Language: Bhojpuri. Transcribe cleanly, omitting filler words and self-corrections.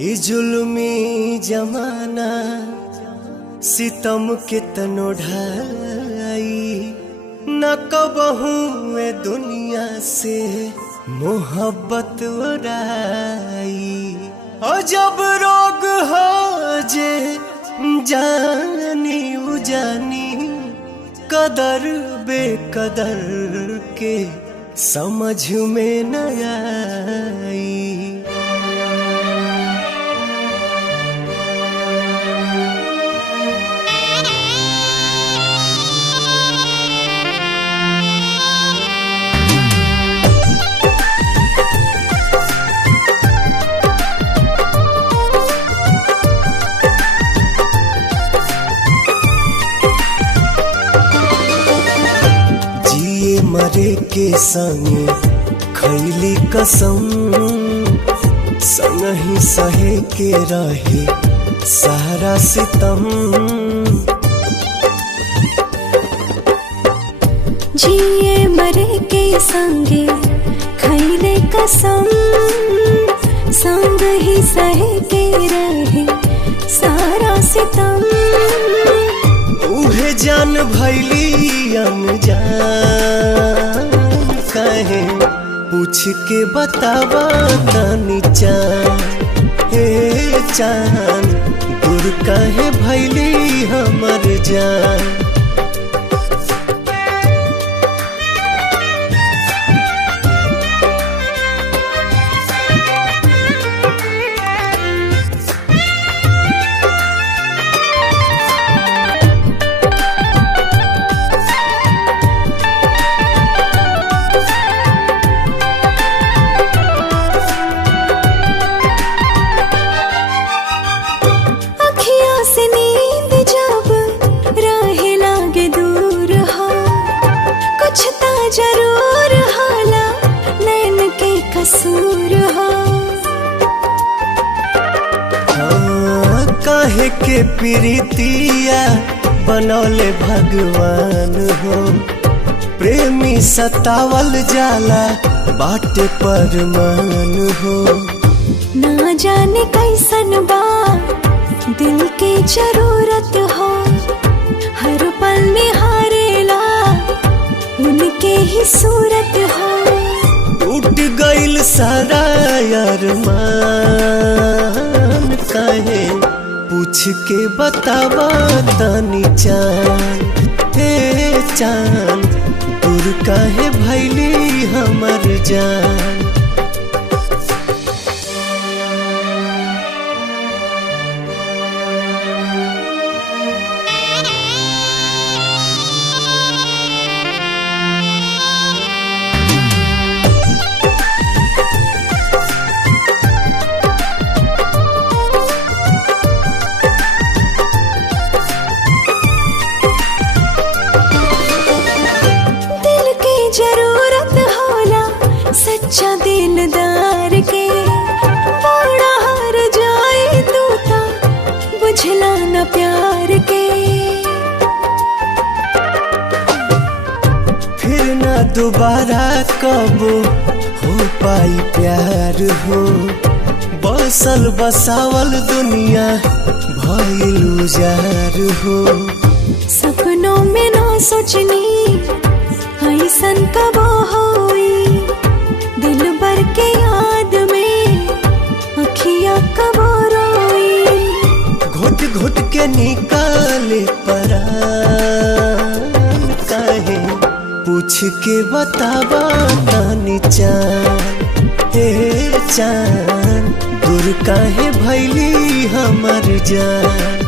ई जुल्मी जमाना सितम के तनो ढाई न कबहू ए दुनिया से मोहब्बत उड़ाई। और जब रोग हो जे जानी उजानी कदर बेकदर के समझ में न आई। मरे के संगे खैली कसम संगही सहे के रहे सारा सितम। जिए मरे के संगे खैले कसम संग ही सहे के रहे सारा सितम। उहे जान भैली अनजान कहे पूछ के बतावा तनी चान। हे चान दूर कहे भैली हमर जान। जरूर हाला नैन के कसूर हो। हाँ, काहे के प्रीतिया बनौले भगवान हो। प्रेमी सतावल जाला बाटे परमान हो। ना जाने कैसन बा दिल के जरूरत हो। हर पल निहारेला उनके ही सूरत हो। टूट गइल सारा अरमान कहे पूछ के बतावा तनी चान। हे चान दूर काहे भैली हमर जान। जरूरत होला सच्चा दिलदार के। बड़ा हार जाए तू ता बुझला न प्यार के। फिर ना दोबारा कब हो पाई प्यार हो। बसल बसावल दुनिया भइल उजार हो। सपनों में ना सोचनी ऐसन कब होई दिल भर के याद में अखियाँ कब रोई। घुट घुट के निकाले परान कहे पूछ के बतावा तनी चान। हे चान दूर काहे भैली हमर जान।